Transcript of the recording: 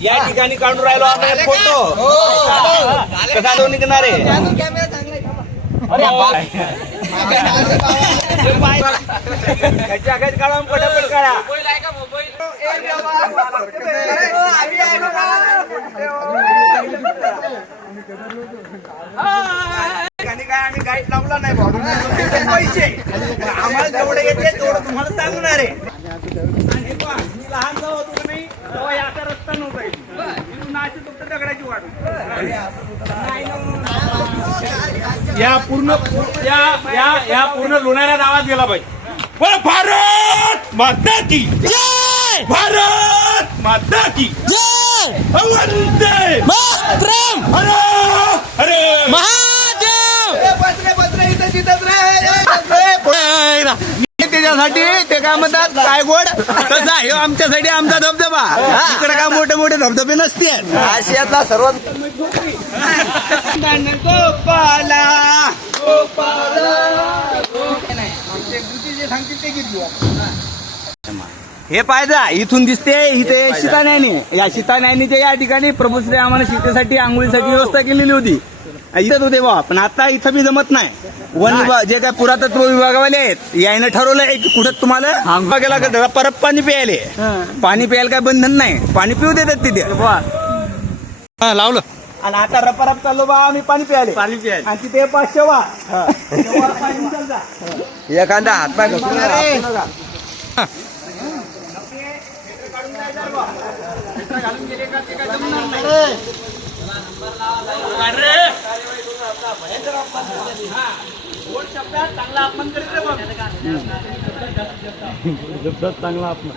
या ठिकाणी काढून राहिलो आपण फोटो कसा तो निघणार आहे. काढा पटापट काढा. काय आम्ही गाईड लावला नाही भाऊ पैसे आम्हाला जेवढे येते तेवढं तुम्हाला सांगणार आहे. आणि मी लहान जाऊ होतो का नाही तेव्हा याचा रस्ता नव्हता इथून अशी फक्त दगडाची वाट. या पूर्ण लोणाऱ्या गावात गेला पाहिजे. बरं, भारत माता की जय, भारत माता की जय, वंदे मातरम, हरे महादेव. त्याच्यासाठी ते काय म्हणतात काय गोड तसं आहे आमच्यासाठी आमचा धबधबा. इकडे काय मोठे मोठे धबधबे नसते आशियातला सर्वात. गोपाला हे पाहिजे इथून दिसते इथे सीतान्यानी या सीतान्यानीच्या या ठिकाणी प्रभू श्री आम्हाला सीतेसाठी आंघोळीसाठी व्यवस्था केलेली होती. इथंच होते बा पण आता इथं बी जमत नाही. वन विभाग जे काय पुरातत्व विभागावाले आहेत याने ठरवलंय की कुठं तुम्हाला गेला का परत पाणी प्यायले पाणी प्यायला काय बंधन नाही. पाणी पिऊ देतात तिथे लावलं. आणि आता रपारप चाललो बा आम्ही पाणी प्यायले आणि तिथे 500 वा एखादा हातपाय घालून चांगला अपमान चांगला अपमान